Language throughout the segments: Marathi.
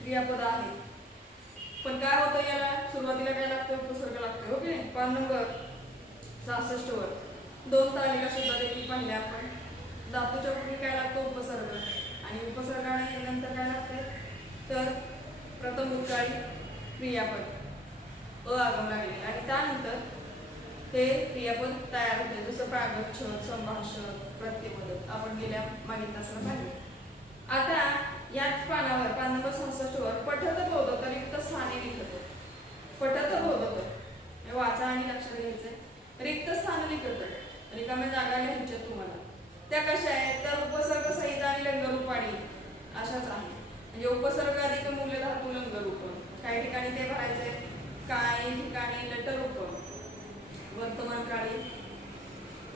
क्रियापद आहे. पण काय होतं याला सुरुवातीला काय लागतं उपसर्ग लागतो. ओके पान नंबर 66 वर 2 तालिका सुद्धा देखील पाहिल्या आपण. धातूच्या पूर्वी काय लागतो उपसर्ग आणि उपसर्गाने नंतर काय लागते तर प्रथम भूतकाळी क्रियापद आगम लागले आणि त्यानंतर ते क्रियापद तयार होते. जसं प्रागच्छद, संभाषण, प्रत्ययपद आपण गेल्या मागील तासाला पाहिले. आता याच पानावर पान नंबर 66 वर पठत बोधत रिक्त स्थाने लिखत. पठत बोधत वाचा आणि लक्षात घ्यायचंय. रिक्त स्थान लिखत रिकाम्या जागा लिहायच्या तुम्हाला. त्या कशा आहेत तर उपसर्ग सहित आणि लंगरूपाणी अशाच आहे. म्हणजे उपसर्ग अधिक मूल्य धातू लंगरूप. काही ठिकाणी ते भरायचंय, काही ठिकाणी लटरूप वर्तमान काळी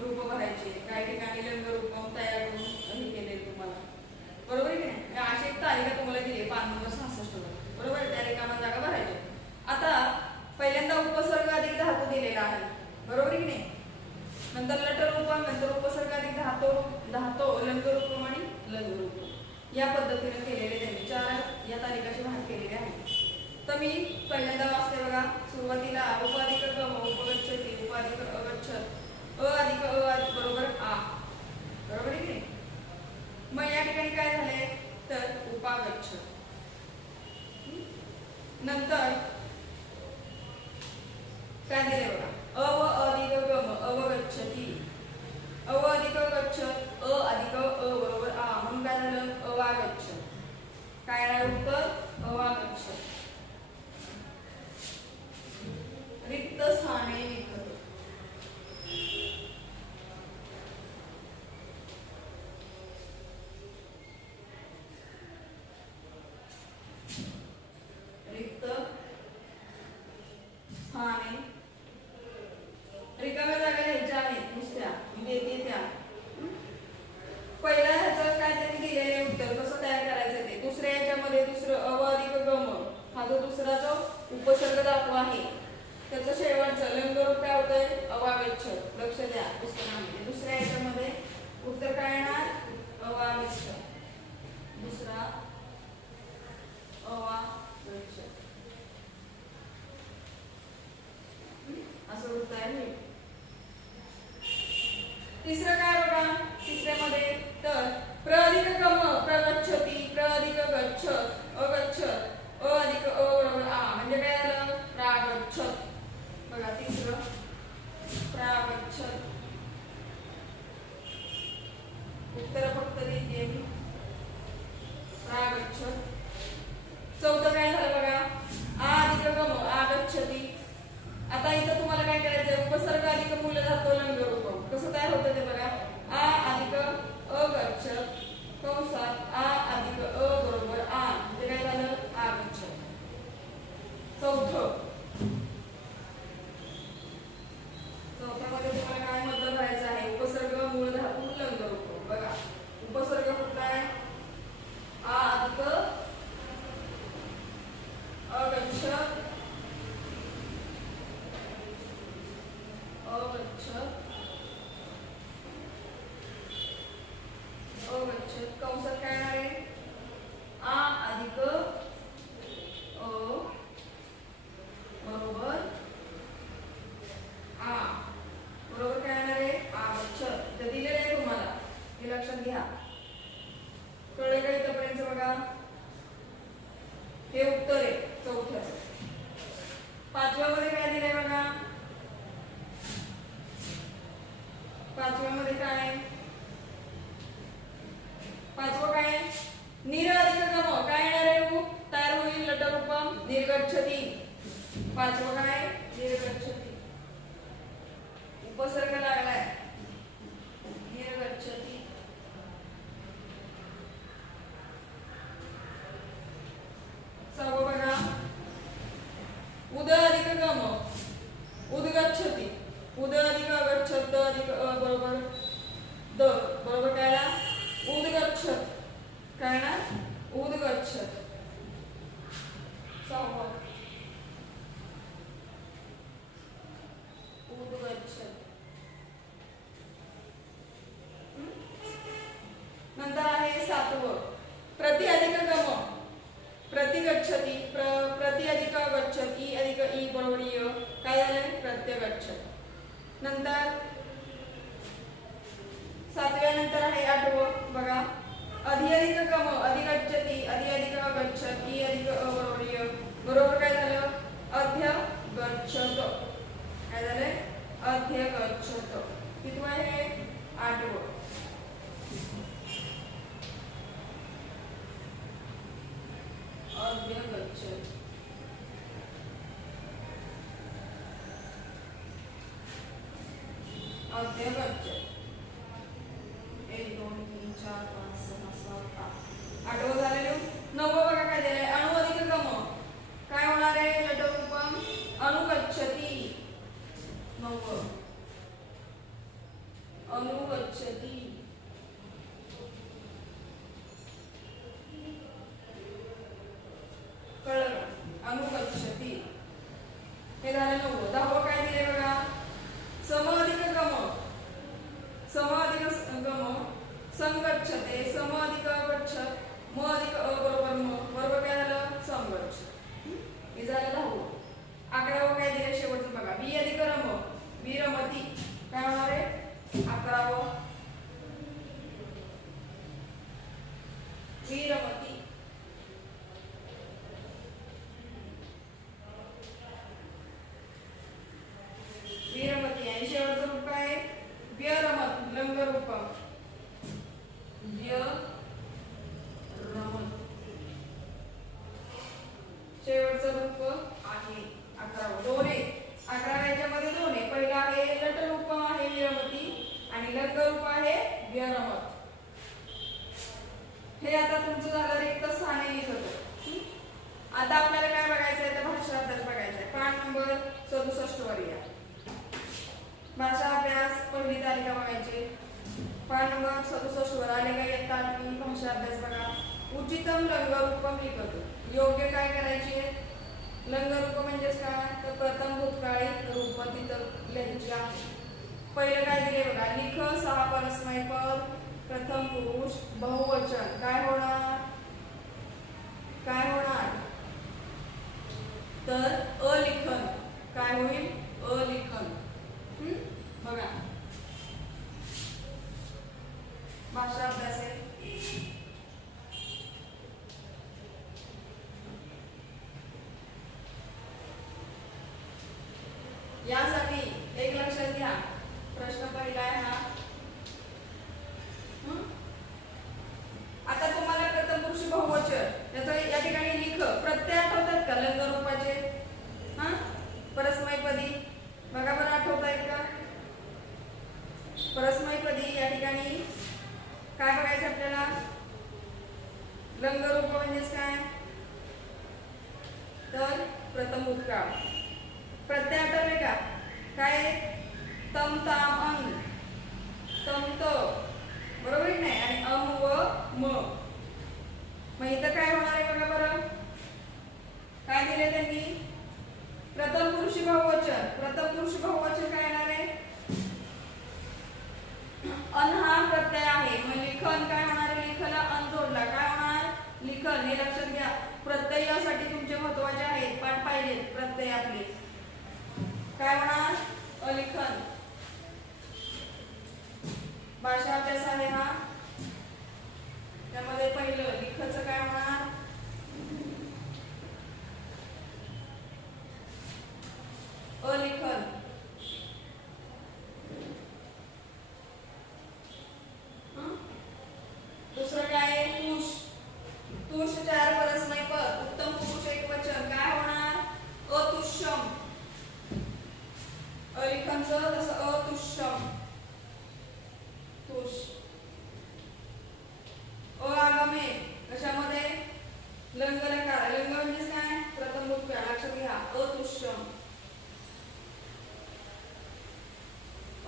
रूप भरायचे, काही ठिकाणी लंगरूप तयार करून हे केले तुम्हाला. बरोबर आहे की नाही. अशी एक तालिका तुम्हाला दिली पान नंबर 66 वर. बरोबर त्या रिकाम्या जागा भरायच्या. आता पहिल्यांदा उपसर्ग अधिक धातू दिलेला आहे. बरोबर आहे की नाही. नंतर लटरूप, नंतर उपसर्ग अधिक धातू लंगरूप आणि लंगरूप या पद्धतीने केलेले त्यांनी 4 या तालिकाचे भाग केलेले आहेत. तर मी पहिल्यांदा वाचते बघा. सुरुवातीला उपाधिक गम उपगच्छती उपाधिक अगच्छत अधिक बरोबर आ. बरोबर आहे की नाही. मग या ठिकाणी काय झाले तर उपागच्छत. नंतर काय दिले बघा अव अधिक गम अवगच्छती अव अधिक गच्छत अधिक बरोबर आ म्हणून काय झालं अवागच्छत. काय राहिलं उत्तर अवागच्छत. रिक्त स्थाने लिखत. रिक्त स्थाने रिकाम्या जागा घ्यायच्या आहेत दुसऱ्या देते त्या. पहिल्या ह्याचं काय त्यांनी दिलेले उत्तर कसं तयार करायचं ते. दुसऱ्या याच्यामध्ये दुसरं अव अधिक गम हा जो दुसरा जो उपसर्ग धातू आहे त्याचं शेवटचं लंगरूप काय होतंय अवागच्छत. लक्ष द्या पुस्तकामध्ये दुसऱ्या याच्यामध्ये उत्तर काय येणार अवागच्छत. दुसरा अवागच्छत असं उत्तर आहे. तिसरं काय बघा तिसऱ्यामध्ये तर प्र अधिक गम प्रगच्छती प्र अधिक गच्छत अगच्छत अधिक बरोबर आ म्हणजे काय झालं प्रागच्छत. बघा तिसरं प्रागच्छत. उत्तर फक्त देते मी प्रागच्छत. चौथं काय झालं बघा आ अधिक गम आगच्छती. आता इथं तुम्हाला काय करायचंय उपसर्ग अधिक मूल्य धातू लंगरूप कसं तयार होतं ते बघा. आ अधिक अगच्छत कंसात आ अधिक बरोबर आ म्हणजे काय झालं आगच्छत. चौथ्यामध्ये तुम्हाला काय मधलं भरायचं आहे उपसर्ग मूळ धातू लंगरूप. बघा उपसर्ग कुठला आहे आ अधिक अगच्छत अगच्छत कंसात काय आहे आ अधिक बरोबर आ बरोबर काय येणार आहे आगच्छत. ते दिलेलं आहे तुम्हाला हे लक्षात घ्या. कळलं का इथपर्यंत. बघा हे उत्तर आहे चौथ्या. पाचव्यामध्ये काय दिलंय बघा. पाचव्यामध्ये काय पाचवं काय निर अधिक गम काय येणार आहे रूप तयार होईल लटरूपम निर्गच्छती. पाचवं काय निर्गच्छती उपसर्ग लागलाय निर्गच्छती. सहावं बघा उद अधिक गम उदगच्छती उद अधिक अगच्छत द अधिक बरोबर द बरोबर काय ना उदगच्छत. काय ना उदगच्छत. सहावं उदगच्छत. अनुगच्छति, अध्यगच्छति. 1 2 3 4 5 6 7 8. आठवं झालेलं. नववं बघा काय दिलंय, अणु अधिक गम काय होणार आहे, लटरूपम अनुगच्छति. नववं अनुगच्छति. कळलं का? अनुगच्छति हे झालं नववं. दहावं काय दिलंय बघा, सम अधिक गम, सम अधिक गम संगच्छते, सम अधिक गच्छ, म अधिक अ बरोबर म बरोबर काय झालं, संगच्छ. हे झालं दहावं. अकरावं काय दिलं शेवटचं बघा, बी अधिक रम, विरमती काय होणार आहे, अकरावं विरमती. विरमती आणि शेवटचं रूप काय आहे, व्यरमत, लंग रूपम, व्यरमत. शेवटचं रूप आहे 11. दोन आहे 11 याच्यामध्ये दोन आहे. पहिला आहे लट रूप आहे विरमती आणि लंग रूप आहे व्यरमत. हे आता तुमचं झालं रिक्त स्थान लिहित होतं. आता आपल्याला काय बघायचं आहे, तर भाषा अभ्यास बघायचा आहे. पान नंबर 67 वर या. भाषा अभ्यास पहिली तालिका बघायची. पान नंबर 67 वर आले का येतात मी भाषा अभ्यास बघा. उचितम लंग रूपम लिखतो. योग्य काय करायचे, लंग रूप म्हणजेच काय, तर प्रथम भूतकाळी रूप तिथं लिहायची आहे. पहिलं काय दिले बघा, लिख 6 परस्मय पद, प्रथम पुरुष बहुवचन काय होणार, काय होणार, तर अलिखन काय होईल, अलिखन. बघा भाषा अभ्यास आहे. यासाठी एक लक्षात घ्या, प्रश्न पहिला आहे हा. आता तुम्हाला प्रथम पुरुष बहुवचन त्याचा या ठिकाणी लिख प्रत्यय आठवतात का लंग रूपाचे, परस्मैपदी बघा बरं आठवताय का, परस्मैपदी या ठिकाणी काय बघायचं आपल्याला, लंग रूप म्हणजेच काय, तर प्रथम भूतकाळ. प्रत्यय आठवले का, काय तम ताम अंग, तम त बरोबर की नाही, आणि अम व म. मग इथं काय होणार आहे बघा बरं, काय दिले त्यांनी, प्रथम पुरुषी बहुवचन. प्रथम पुरुषी बहुवचन काय येणार आहे, अन हा प्रत्यय आहे. मग लिखन काय होणार आहे, लिखला अन जोडला काय होणार, लिखन. हे लक्षात घ्या, प्रत्यय यासाठी तुमचे महत्वाचे आहेत, पाठ पाहिजे प्रत्यय आपले. काय होणार, अलिखन. भाषा अभ्यास आहे हा. त्यामध्ये पहिलं लिखचं काय होणार, अलिखन. दुसरं काय आहे, तुष. तुष 4 परस्मय पद, उत्तम पुरुष एक वचन काय होणार, अतुष्यम. अलिखनचं तसं अतुष्यम, तुष. अआगमे कशामध्ये, लंग लकार. लंग म्हणजे काय, प्रथम भूतकाळ लक्षात घ्या, अतुष्यम.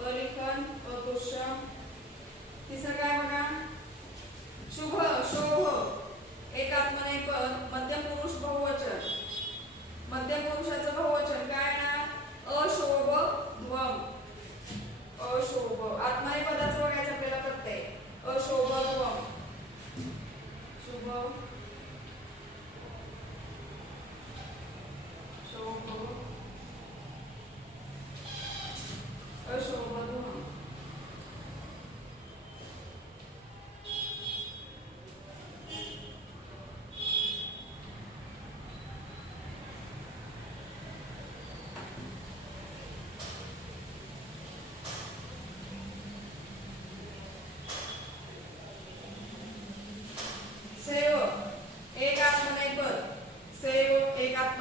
अलिखन अतुष्यम. तिसरं काय बघा, शुभ शोभ एकात्मने पद, मध्यम पुरुष बहुवचन. मध्यम पुरुषाचं बहुवचन काय ना, अशोभ ध्वम. अशोभ आत्मने पदाचं बघायचं आपल्याला प्रत्यय, अशोभ ध्वम. शुभ शोभ अशोभ ध्वम.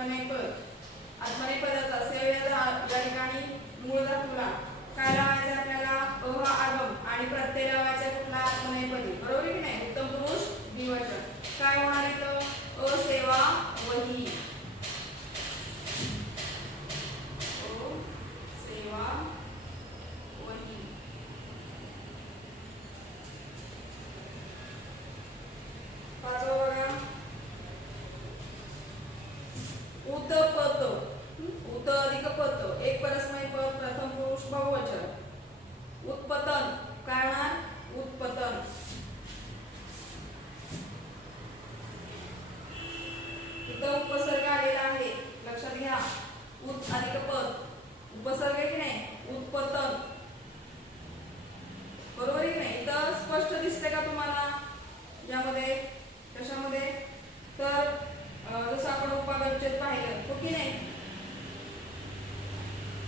आत्मनेपद. आत्मनेपदाचा सेव या ठिकाणी मूळ धातूला काय लावायचं आपल्याला अ हा आगम आणि प्रत्यय लावायचा कुठला आत्मनेपदी. बरोबर की नाही. उत्तम पुरुष द्विवचन काय होणार इथं असेवा वही. सेवा वही. पाचवा बघा उत्पत. उत अधिक पत एक परस्मय पद प्रथम पुरुष बहुवचन. उत्पतन काय होणार उत्पतन. इथं उपसर्ग आलेला आहे लक्षात घ्या. उत अधिक पद उपसर्ग की नाही उत्पतन. बरोबर आहे की नाही. इथं स्पष्ट दिसते का तुम्हाला यामध्ये कशामध्ये तर जसं आपण उपगच्छेद पाहिलं हो की नाही.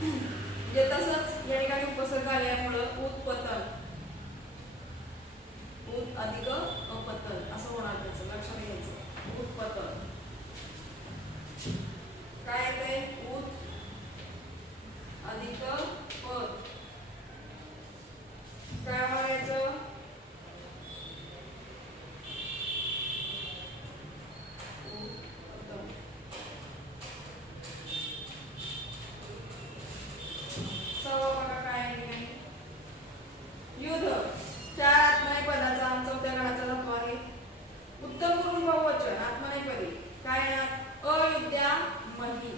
म्हणजे तसंच या ठिकाणी उपसर्ग आल्यामुळे उत्पतन उत अधिक अपतन असं होणार. त्याचं लक्षात घ्यायचं. उत्पतन काय येते उत अधिक पद काय म्हणायचं युद्ध. चार आत्मनेय पदाचा आमचा चौथ्या गणाचा धातू आहे. उत्तम पुरुष बहुवचन आत्मनेपदी काय येणार अयुद्ध्या मही.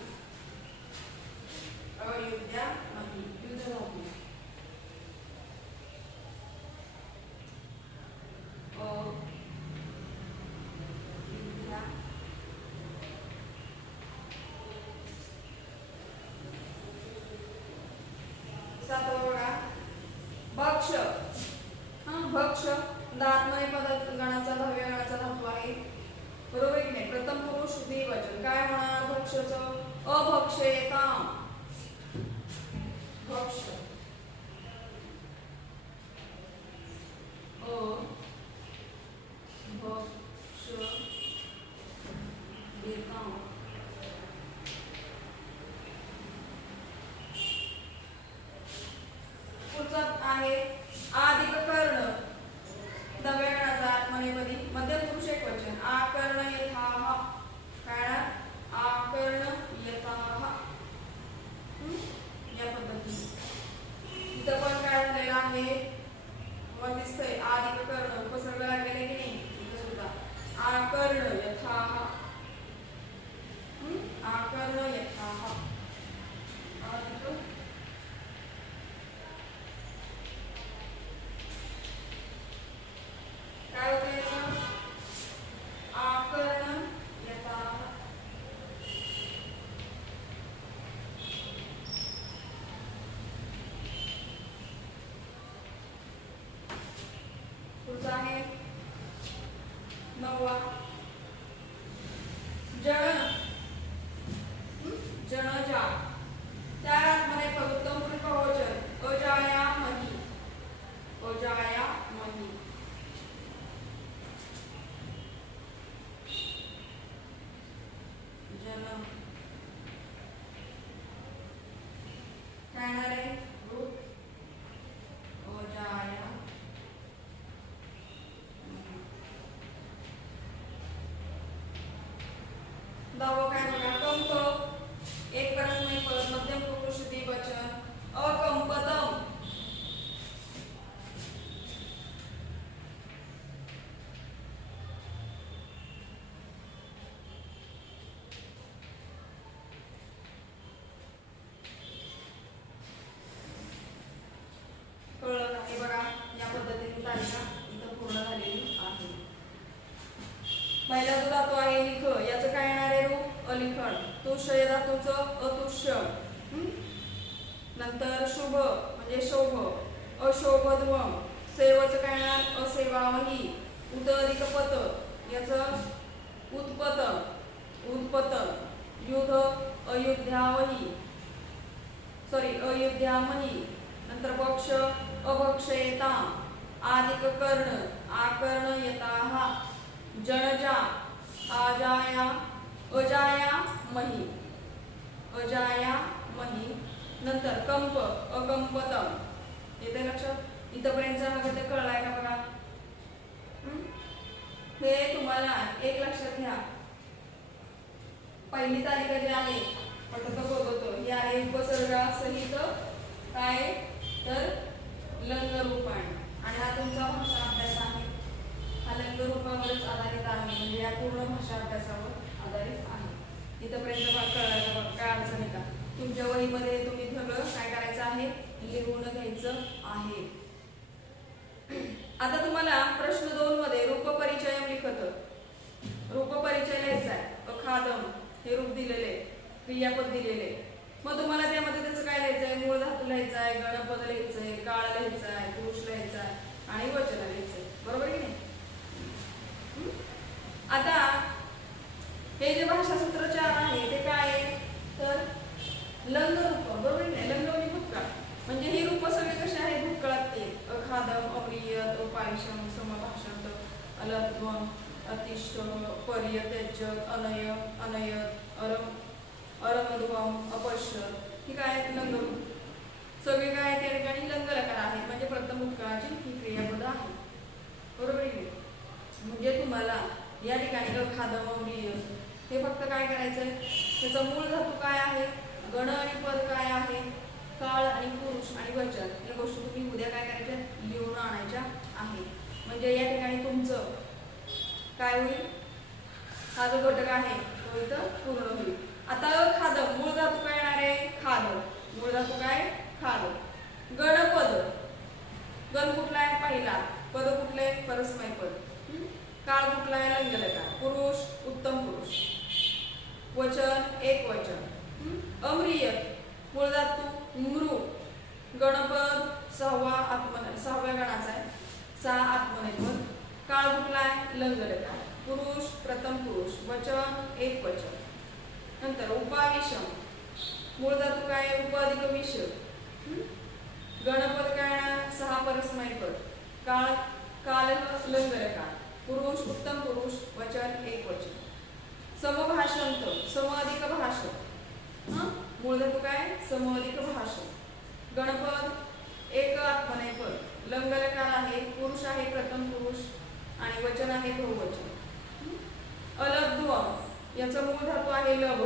अयुद्ध्या मही युद्ध धातू. अयुद्ध्या सातवा बघा भक्ष. भक्ष आत्मनेय पद गणाचा 10व्या गणाचा धातू आहे. बरोबर की नाही. प्रथम पुरुष द्विवचन काय होणार भक्षचं अभक्षयताम. भक्ष अभक्षयताम. पुढचा आहे आदिक कर्ण 10व्या गणाचा आत्मनेपदी मध्यम पुरुष एकवचन आकर्ण यथाः. काय आकर्ण यथाः या पद्धतीने. इथं पण काय झालेलं आहे वर दिसतंय आदिक कर्ण उपसर्ग लागलेले की नाही. इथं सुद्धा आकर्ण यथाः. आकर्ण यथाः आदिक काय होतं याचं आकर्ण यथाः. पुढचा आहे 9वा जन. जनजा त्या आत्मनेपद उत्तम पुरुष बहुवचन अजाया मही. अजाया मही. जन काय येणार आहे रूप अजाया. दहावं काय बघा कंप एक परस्मय पद मध्यम पुरुष द्विवचन अकंपतम. कळलं का हे बघा या पद्धतीने तालिका इथं पूर्ण झालेली आहे. पहिला जो धातू आहे लिख याचं काय येणार आहे रूप अलिखण. तुष्य या धातूचं अतुष्य. नंतर शुभ म्हणजे शोभ अशोभध्वम. सेवचं काय येणार असेवावही. उत अधिक पत याचं उत्पत उत्पतन. युद्ध अयुध्यावही सॉरी अयुध्यामही. नंतर भक्ष अभक्षयताम. आदिक कर्ण आकर्ण यताः. जनजा आजाया अजायामहि, अजायामहि. नंतर कंप, अकंपतम. येते लक्षात? इथपर्यंत हा घटक कळलाय का बघा? हे तुम्हाला एक लक्षात घ्या, पहिली तालिका जी आहे पटकन बघतो ही आहे उपसर्गासहित काय तर लंगरूपाण, आणि हा तुमचा भाषा अभ्यास आहे. हा लंगरूपावरच आधारित आहे, म्हणजे या पूर्ण भाषा अभ्यासावर आधारित आहे. इथपर्यंत कळलं का? काय अडचण आहे का? तुमच्या वहीमध्ये तुम्ही सगळं काय करायचं आहे, लिहून घ्यायचं आहे. आता तुम्हाला प्रश्न 2 मध्ये रूपपरिचय लिखत, रूपपरिचय लिहायचा आहे. अखादम हे रूप दिलेले, क्रियापद दिलेले. मग तुम्हाला त्यामध्ये त्याचं काय लिहायचंय? मूळ धातू लिहायचा आहे, गणपद लिहायचंय, काळ लिहायचा आहे, पुरुष लिहायचा आहे आणि वचन लिहायचंय. बरोबर की नाही? आता हे जे भाषासूत्र 4 आहे ते काय आहे तर लंग रूप. बरोबर की नाही? लंग म्हणजे भूतकाळ, म्हणजे ही रूप सगळे कसे आहेत? भूतकाळात ते अखादम, अप्रियत, अपायशम, समभाषक, अलत्वम, अतिष्ठ, पर्यत्यज, अनय, अनयत, अरमध्वम, अपश्यत. ही काय आहेत? लंग रूप सगळे काय त्या ठिकाणी लंग लकार आहेत, म्हणजे प्रथम भूतकाळाची ही क्रियापद आहे. बरोबर की? म्हणजे तुम्हाला या ठिकाणी अखादम, अप्रियत हे फक्त काय करायचंय? त्याचा मूळ धातू काय आहे, गण आणि पद काय आहे, काळ आणि पुरुष आणि वचन, या गोष्टी तुम्ही उद्या काय करायच्या? लिहून आणायच्या आहे. म्हणजे या ठिकाणी तुमचं काय होईल? हा जो घटक आहे तो इथं पूर्ण होईल. आता खादम, मूळ धातू काय येणार आहे? खाद. मूळ धातू काय? खाद. गणपद, गण कुठला आहे? पहिला. पद कुठले? परस्मै पद. काळ कुठला आहे? लंगलकार. पुरुष उत्तम पुरुष. वचन एक वचन. अम्रियत मूळ धातू मृ. गणपद 6व्या गणाचा आहे, 6 आत्मनेपद. काळ कुठला आहे? लंगलकार. पुरुष प्रथम पुरुष. वचन एक वचन. नंतर उपाविषम मूळ धातू काय? उप अधिक विष. गणपद काय? 6 परस्मै पद. काळ काल लंगलकार. पुरुष उत्तम पुरुष. वचन एक वचन. समभाषंत, सम अधिक भाष. मूळ धातू काय? सम अधिक भाष. गणपद एक आत्मनेपद. लंगलकार आहे, पुरुष आहे प्रथम पुरुष आणि वचन आहे बहुवचन. अलब्ध्वम याचा मूळ धातू आहे लभ.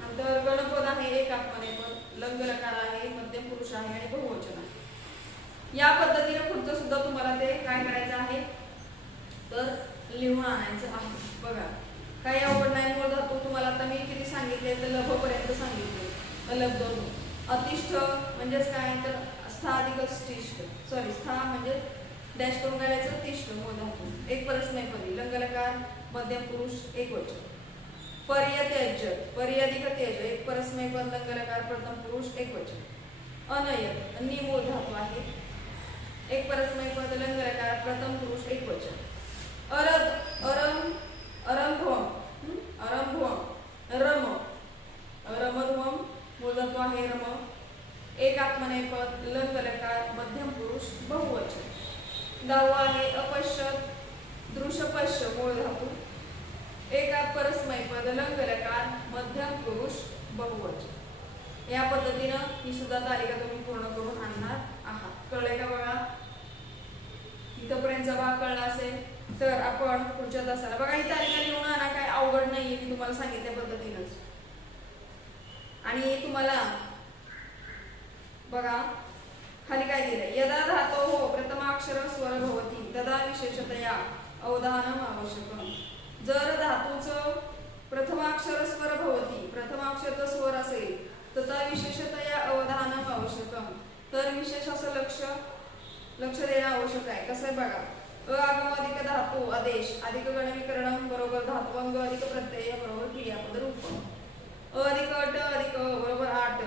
नंतर गणपद आहे एक आत्मनेपद. लंगलकार आहे, मध्यम पुरुष आहे आणि बहुवचन आहे. या पद्धतीने पुढचं सुद्धा तुम्हाला ते काय करायचं आहे तर लिहून आणायचं आहे. बघा काही अवघड नाही. मूळ धातू तुम्हाला आता मी किती सांगितले तर लभ पर्यंत सांगितले. अलब्ध. अतिष्ठ म्हणजेच काय तर स्था अधिक स्टिष्ठ. सॉरी स्था म्हणजे डॅश करून काढायचं. तिष्ठ मूळ धातू एक परस्मै पदी. लंगलकार मध्यम पुरुष एक वचन. पर्यत्यज, पर्याधिक त्यज एक परस्मै पद. लंगलकार प्रथम पुरुष एक वचन. अनयत नि मूळ धातू आहे, एक परस्मै पद. लंगलकार प्रथम पुरुष एक वचन. अरंभवम, अरंभवम. रम, रमध्वम मूळ धातू आहे रम. एक आत्मनेपद. लंगलकार मध्यम पुरुष बहुवचन. 10 आहे अपश्यत, दृश्यपश्य मूळ धातू. एक परस्मै पद. लंगलकार मध्यम पुरुष बहुवचन. या पद्धतीनं ही सुद्धा तालिका तुम्ही पूर्ण करून आणणार आहात. कळले का बघा? इथपर्यंतचा भाग कळला असेल तर आपण पुढच्या तासाला बघा ही तालिका लिहून आणा. काय अवघड नाहीये, मी तुम्हाला सांगितल्या पद्धतीनंच. आणि तुम्हाला बघा खाली काय दिलंय? यदा धातोः प्रथमाक्षर स्वर भवति तदा विशेषतया अवधानम आवश्यकम. जर धातूचं प्रथमाक्षर स्वर भवति, प्रथमाक्षर स्वर असेल तथा विशेषतया अवधानम आवश्यकम, तर विशेष असं लक्ष देणं आवश्यक आहे. कसं आहे बघा? अ आगम अधिक धातू आदेश अधिक गणविकरणम बरोबर धातुअंग अधिक प्रत्यय बरोबर क्रियापद रूप. अ अधिक अट अधिक बरोबर आट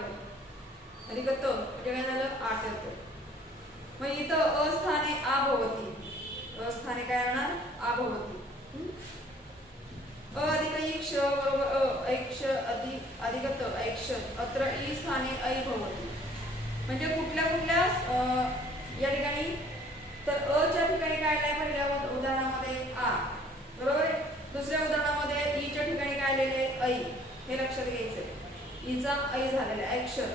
अधिक त म्हणजे काय झालं? आट त. मग इथं अस्थाने आ भवति. अस्थाने काय होणार? आ भवति. अ अधिक इक्ष बरोबर ऐक्ष अधिक त ऐक्ष. अत्र ई स्थाने ऐ भवति. म्हणजे कुठल्या या ठिकाणी तर अ च्या ठिकाणी काय आलंय? पहिल्या उदाहरणामध्ये आ बरोबर आहे. दुसऱ्या उदाहरणामध्ये ई च्या ठिकाणी काय राहिलेले ऐ हे लक्षात घ्यायचंय. ईचा ऐ झालेला आहे अक्षर.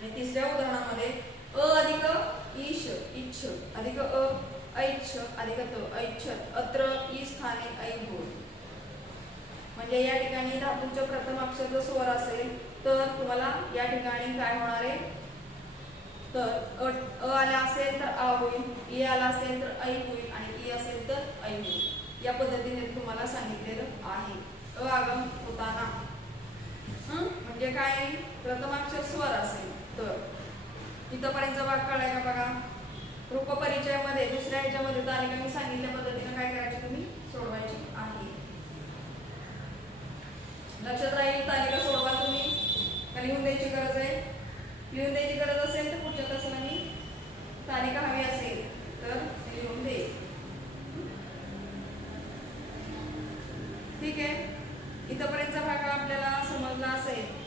आणि तिसऱ्या उदाहरणामध्ये अ अधिक ईश इच्छ अधिक ऐच्छ अधिक त ऐच्छत अत्र ई स्थाने ऐभूत. म्हणजे या ठिकाणी धातूच्या प्रथम अक्षर जर स्वर असेल तर तुम्हाला या ठिकाणी काय होणार आहे, तर अ आला असेल तर आ होईल, ई आला असेल तर ऐ होईल आणि ई असेल तर ऐ होईल. या पद्धतीने तुम्हाला सांगितलेलं आहे. अ आगम होताना म्हणजे काय, प्रथम अक्षर स्वर असेल तर. इथपर्यंतचा भाग कळाय का बघा. रूपपरिचयामध्ये दुसऱ्या ह्याच्यामध्ये तालिका मी सांगितल्या पद्धतीने काय करायची तुम्ही सोडवायची आहे. लक्षात राहील. तालिका सोडवा तुम्ही. का लिहून द्यायची गरज आहे? लिहून द्यायची गरज असेल तर पुढच्या तासाला मी तालिका हवी असेल तर लिहून दे. ठीक आहे. इथपर्यंतचा भाग आपल्याला समजला असेल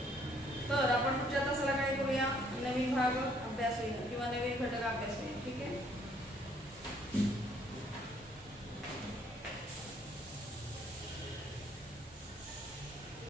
तर आपण पुढच्या तासाला काय करूया, नवीन भाग अभ्यास होईल किंवा नवीन घटक अभ्यास होईल. ठीक आहे.